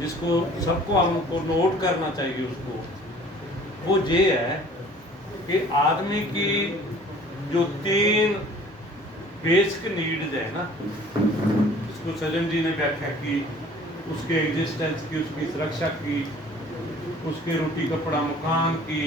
जिसको सबको हमको नोट करना चाहिए उसको, वो ये है कि आदमी की जो 3 बेसिक नीड्स है ना, इसको सजन जी ने व्याख्या की, उसके एग्जिस्टेंस की, उसकी सुरक्षा की, उसके रोटी कपड़ा मकान की,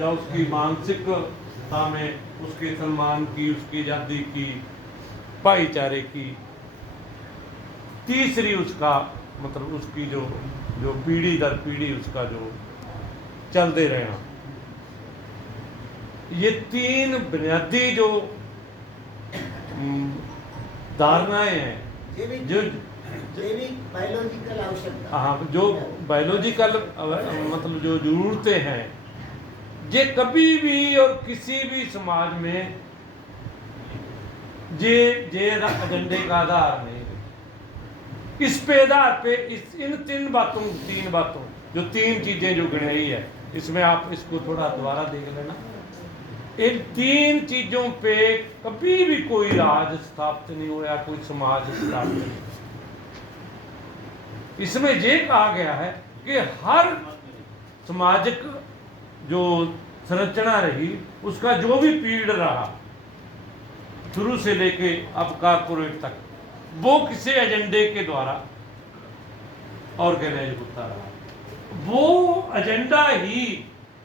या उसकी मानसिकता में उसके सम्मान की, उसकी आज़ादी की, भाईचारे की, तीसरी उसका मतलब उसकी जो जो पीढ़ी दर पीढ़ी उसका जो चलते रहना, ये 3 बुनियादी जो धारणाएं हैं जो बायोलॉजिकल आवश्यकता, हाँ जो बायोलॉजिकल मतलब जो जरूरतें हैं, ये कभी भी और किसी भी समाज में ये एजेंडे का आधार नहीं। इस पे आधार पे इन 3 बातों जो 3 चीजें जो गिनाई है, इसमें आप इसको थोड़ा दोबारा देख लेना। इन 3 चीजों पे कभी भी कोई राज स्थापित नहीं हुआ, कोई समाज स्थापित नहीं। इसमें यह कहा गया है कि हर सामाजिक जो संरचना रही, उसका जो भी पीढ़ रहा शुरू से लेके अब कारपोरेट तक, वो किसी एजेंडे के द्वारा ऑर्गेनाइज होता रहा। वो एजेंडा ही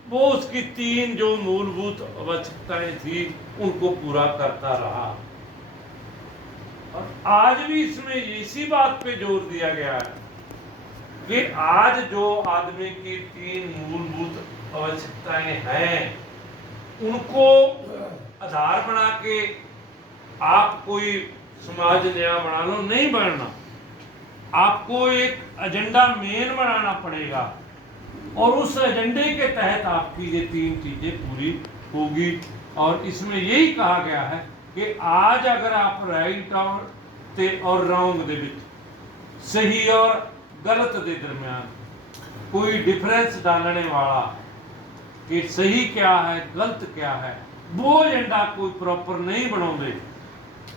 वो उसकी 3 जो मूलभूत आवश्यकताएं थी उनको पूरा करता रहा। और आज भी इसमें इसी बात पे जोर दिया गया है कि आज जो आदमी की 3 मूलभूत आवश्यकताएं हैं, उनको आधार बना के आप कोई समाज नया बना लो, नहीं बनना। आपको एक एजेंडा मेन बनाना पड़ेगा और उस एजेंडे के तहत आपकी ये 3 चीजें पूरी होगी। और इसमें यही कहा गया है कि आज अगर आप राइट और रॉन्ग दे विच, सही और गलत के दरमियान कोई डिफरेंस डालने वाला कि सही क्या है गलत क्या है, वो एजेंडा कोई प्रॉपर नहीं बनाओगे,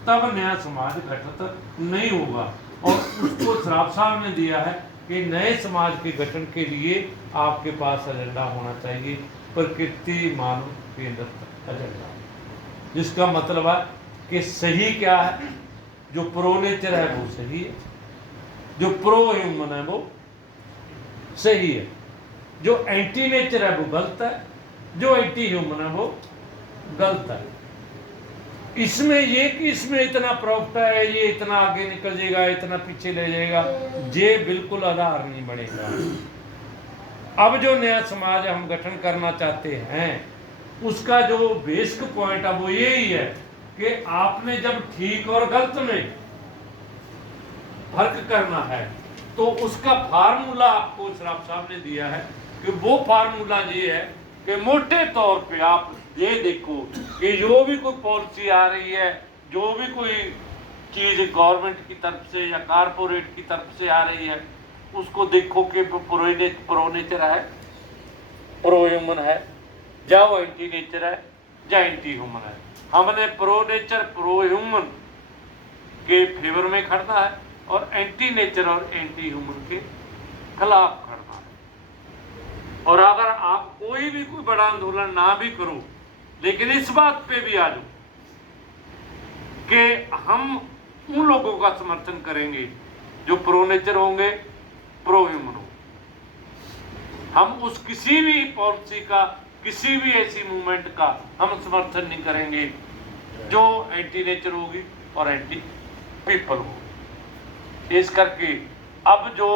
तब नया समाज गठित नहीं होगा। और उसको श्राप साहब ने दिया है कि नए समाज के गठन के लिए आपके पास एजेंडा होना चाहिए, प्रकृति मानव केंद्रित एजेंडा, जिसका मतलब है कि सही क्या है, जो प्रो नेचर है वो सही है, जो प्रो ह्यूमन है वो सही है, जो एंटी नेचर है वो गलत है, जो एंटी ह्यूमन है वो गलत है। इसमें ये कि इसमें इतना प्रॉफिट है, ये इतना आगे निकल जाएगा, इतना पीछे ले जाएगा, ये बिल्कुल आधार नहीं बनेगा। अब जो नया समाज हम गठन करना चाहते हैं, उसका जो बेसिक पॉइंट है वो यही है कि आपने जब ठीक और गलत में फर्क करना है, तो उसका फार्मूला आपको श्राप साहब ने दिया है कि वो फार्मूला ये है कि मोटे तौर पे आप ये देखो कि जो भी कोई पॉलिसी आ रही है, जो भी कोई चीज गवर्नमेंट की तरफ से या कारपोरेट की तरफ से आ रही है, उसको देखो कि प्रो नेचर है, प्रो ह्यूमन है, या वो एंटी नेचर है, या एंटी ह्यूमन है। हमने प्रो नेचर प्रो ह्यूमन के फेवर में खड़ना है और एंटी नेचर और एंटी ह्यूमन के खिलाफ खड़ना है। और अगर आप कोई बड़ा आंदोलन ना भी करो, लेकिन इस बात पे भी आ जाओ कि हम उन लोगों का समर्थन करेंगे जो प्रो नेचर होंगे, प्रो ह्यूमन होंगे। हम उस किसी भी पॉलिसी का, किसी भी ऐसी मूवमेंट का हम समर्थन नहीं करेंगे जो एंटी नेचर होगी और एंटी पीपल होगी। इस करके अब जो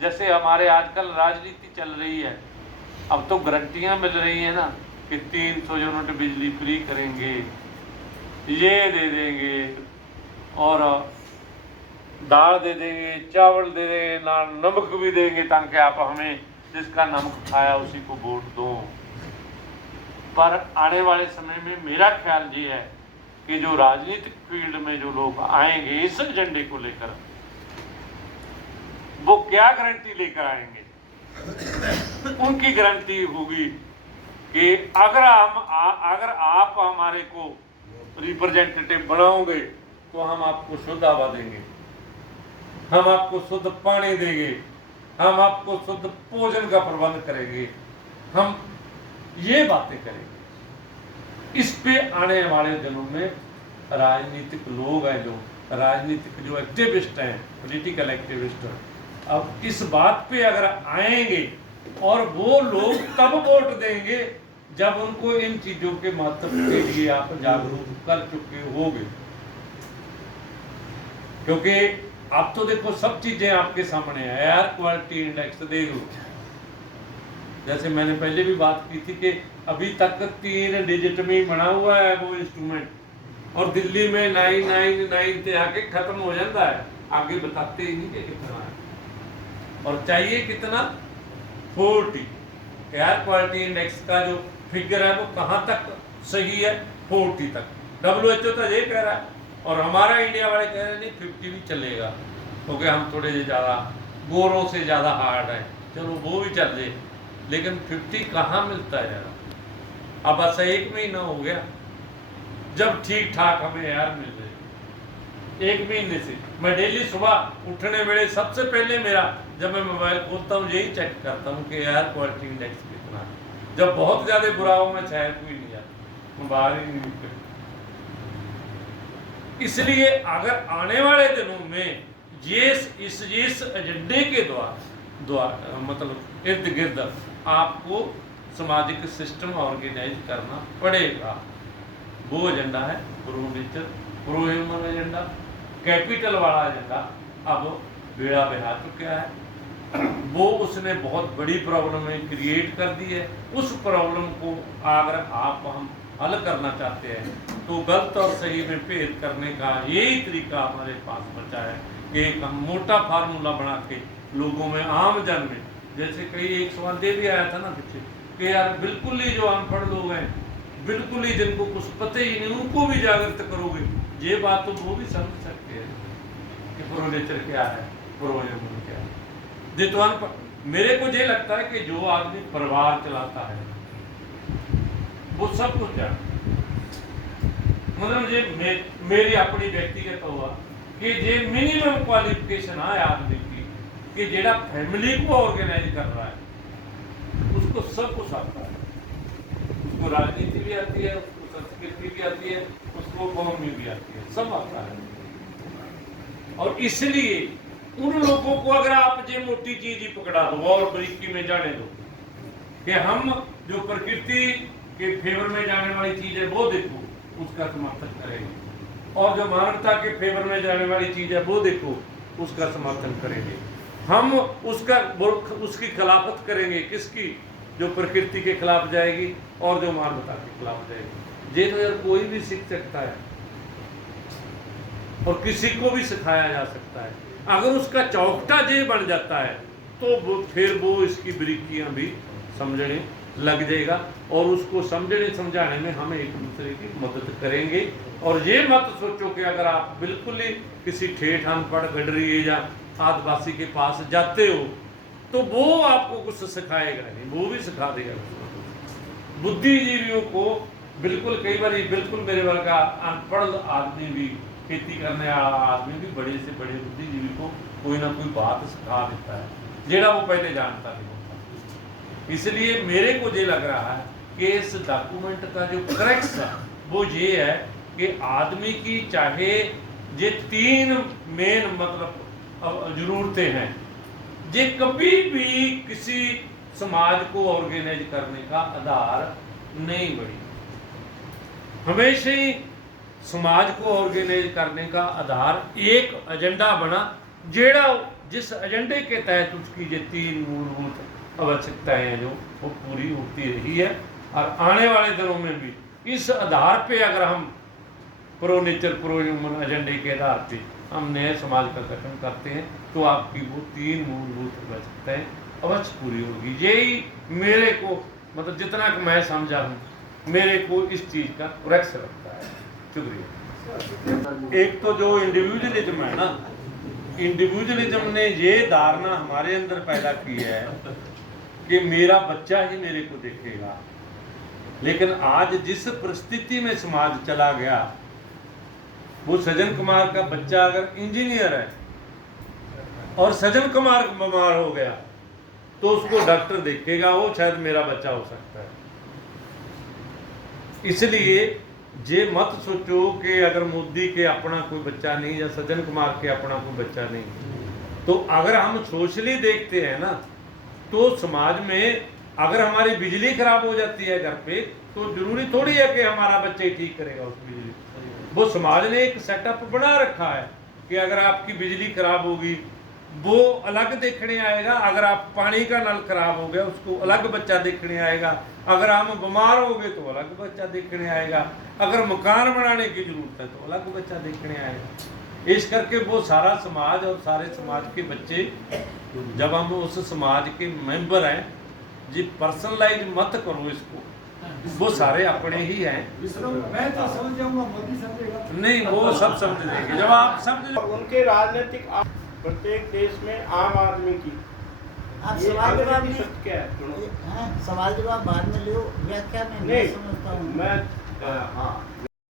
जैसे हमारे आजकल राजनीति चल रही है, अब तो गारंटियां मिल रही है ना कि 300 यूनिट बिजली फ्री करेंगे, ये दे देंगे, और दाल दे देंगे, चावल दे देंगे, ना नमक भी देंगे, ताकि आप हमें जिसका नमक खाया उसी को वोट दो। पर आने वाले समय में मेरा ख्याल ये है कि जो राजनीतिक फील्ड में जो लोग आएंगे इस एजेंडे को लेकर, वो क्या गारंटी लेकर आएंगे? उनकी गारंटी होगी कि अगर आप हमारे को रिप्रेजेंटेटिव बनाओगे तो हम आपको शुद्ध हवा देंगे, हम आपको शुद्ध पानी देंगे, हम आपको शुद्ध भोजन का प्रबंध करेंगे, हम ये बातें करेंगे। इस पे आने वाले दिनों में राजनीतिक लोग हैं, जो राजनीतिक जो एक्टिविस्ट हैं, पॉलिटिकल एक्टिविस्ट, अब इस बात पे अगर आएंगे और वो लोग तब वोट देंगे जब उनको इन चीजों के महत्व के लिए आप जागरूक कर चुके होगे। क्योंकि अब तो देखो सब चीजें आपके सामने है। एयर क्वालिटी इंडेक्स देख लो, जैसे मैंने पहले भी बात की थी कि अभी तक 3 डिजिट में बना हुआ है वो इंस्ट्रूमेंट, और दिल्ली में 999 से आके खत्म हो जाता है, आगे बताते ही नहीं कि कितना है। और चाहिए कितना? 40। एयर क्वालिटी इंडेक्स का जो फिगर है वो कहाँ तक सही है? 40 तक। WHO तो ये कह रहा है, और हमारा इंडिया वाले कह रहे हैं नहीं 50 भी चलेगा, क्योंकि हम थोड़े ज़्यादा गोरों से ज़्यादा हार्ड है। चलो वो भी चल जाए, लेकिन 50 कहाँ मिलता है ज़्यादा। अब बस 1 महीना हो गया जब ठीक ठाक हमें एयर मिल रही। 1 महीने से मैं डेली सुबह उठने वेले सबसे पहले मेरा, जब मैं मोबाइल खोलता हूँ, यही चेक करता हूँ कि एयर क्वालिटी इंडेक्स कितना है। जब बहुत ज़्यादा बुरा हो मैं शायद कोई नहीं जाता, मैं बाहर ही नहीं निकलता। इसलिए अगर आने वाले दिनों में इस एजेंडे के द्वारा मतलब इर्द गिर्द आपको सामाजिक सिस्टम ऑर्गेनाइज करना पड़ेगा। वो एजेंडा है pro nature pro human agenda, capital वाला एजेंडा अब बेड़ा बहा चुका है। वो उसने बहुत बड़ी प्रॉब्लम क्रिएट कर दी है। उस प्रॉब्लम को अगर हम हल करना चाहते हैं तो गलत और सही में भेद करने का यही तरीका हमारे पास बचा है कि एक हम मोटा फार्मूला बना के लोगों में, आम जन में, जैसे कई एक सवाल दे भी आया था ना पीछे कि यार बिल्कुल ही जो अनपढ़ लोग हैं, बिल्कुल ही जिनको कुछ पता ही नहीं, उनको भी जागृत करोगे, ये बात तो वो भी समझ सकते हैं कि प्रो नेचर क्या है, प्रो ह्यूमन क्या है। जितवान मेरे को ये लगता है कि जो आदमी परिवार चलाता है वो सब कुछ जानता है। मतलब ये मेरी अपनी व्यक्तिगत हुआ कि ये मिनिमम क्वालिफिकेशन है आदमी की कि जेड़ा फैमिली को ऑर्गेनाइज कर रहा है उसको सब कुछ आता है। उसको राजनीति भी आती है, उसको संस्कृति भी आती है, उसको इकोनॉमी भी आती है, सब आता है। और इसलिए उन लोगों को अगर आप ये मोटी चीज ही पकड़ा दो और बारीकी में जाने दो कि हम जो प्रकृति के फेवर में जाने वाली चीज है वो देखो, उसका समर्थन करेंगे, और जो मानवता के फेवर में जाने वाली चीज है वो देखो, उसका समर्थन करेंगे। हम उसकी खिलाफत करेंगे, किसकी? जो प्रकृति के खिलाफ जाएगी और जो मानवता के खिलाफ जाएगी। ये तो यार कोई भी सीख सकता है और किसी को भी सिखाया जा सकता है। अगर उसका चौकटा जे बन जाता है तो फिर वो इसकी बारीकियां भी समझने लग जाएगा, और उसको समझने समझाने में हम एक दूसरे की मदद करेंगे। और ये मत सोचो कि अगर आप बिल्कुल ही किसी ठेठ अनपढ़ गडरी या आदिवासी के पास जाते हो तो वो आपको कुछ सिखाएगा नहीं, वो भी सिखा देगा। बुद्धिजीवियों को बिल्कुल, कई बार बिल्कुल मेरे वर्गा अनपढ़ आदमी भी, खेती करने वाला आदमी भी बड़े से बड़े बुद्धिजीवी को कोई ना कोई बात सिखा देता है जेड़ा वो पहले जानता नहीं होता। इसलिए मेरे को ये लग रहा है कि इस डॉक्यूमेंट का जो क्रक्स है वो ये है कि आदमी की चाहे ये 3 मेन मतलब जरूरतें हैं, ये कभी भी किसी समाज को ऑर्गेनाइज करने का आधार नहीं बनी। हमेशा ही समाज को ऑर्गेनाइज करने का आधार एक एजेंडा बना, जेड़ा जिस एजेंडे के तहत उसकी ये 3 मूलभूत आवश्यकताएं हैं जो वो पूरी होती रही है। और आने वाले दिनों में भी इस आधार पे अगर हम प्रो नेचर प्रो ह्यूमन एजेंडे के आधार पे हम नए समाज का गठन करते हैं तो आपकी वो 3 मूलभूत आवश्यकताएं अवश्य पूरी होगी। यही मेरे को मतलब जितना कि मैं समझा हूँ, मेरे को इस चीज़ का रक्स लगता है। शुक्रिया। एक तो जो इंडिविजुअलिज्म है ना, इंडिविजुअलिज्म ने ये धारणा हमारे अंदर पैदा की है कि मेरा बच्चा ही मेरे को देखेगा। लेकिन आज जिस परिस्थिति में समाज चला गया, वो सज्जन कुमार का बच्चा अगर इंजीनियर है और सज्जन कुमार बीमार हो गया तो उसको डॉक्टर देखेगा, वो शायद मेरा बच्चा हो सकता है। इसलिए जे मत सोचो कि अगर मोदी के अपना कोई बच्चा नहीं या सज्जन कुमार के अपना कोई बच्चा नहीं, तो अगर हम सोशली देखते हैं ना, तो समाज में अगर हमारी बिजली खराब हो जाती है घर पे, तो जरूरी थोड़ी है कि हमारा बच्चा ही ठीक करेगा उस बिजली। वो समाज ने एक सेटअप बना रखा है कि अगर आपकी बिजली खराब होगी वो अलग देखने आएगा, अगर आप पानी का नल खराब हो गया उसको अलग बच्चा देखने आएगा, अगर हम बीमार हो गए तो अलग बच्चा देखने आएगा, अगर मकान बनाने की जरूरत है तो अलग बच्चा देखने आएगा। इस करके वो सारा समाज और सारे समाज के बच्चे, जब हम उस समाज के मेंबर हैं जी, पर्सनलाइज मत करो इसको, वो सारे अपने ही हैं। मैं तो समझ जाऊंगा, मोदी समझेगा नहीं, वो सब समझ लेंगे जब आप समझ। उनके राजनीतिक प्रत्येक देश में आम आदमी की आप ये सवाल जवाब आदमी में सत्य क्या है? सुनो। सवाल जवाब बाद में लियो, व्याख्या में मैं समझता हूँ। मैं हाँ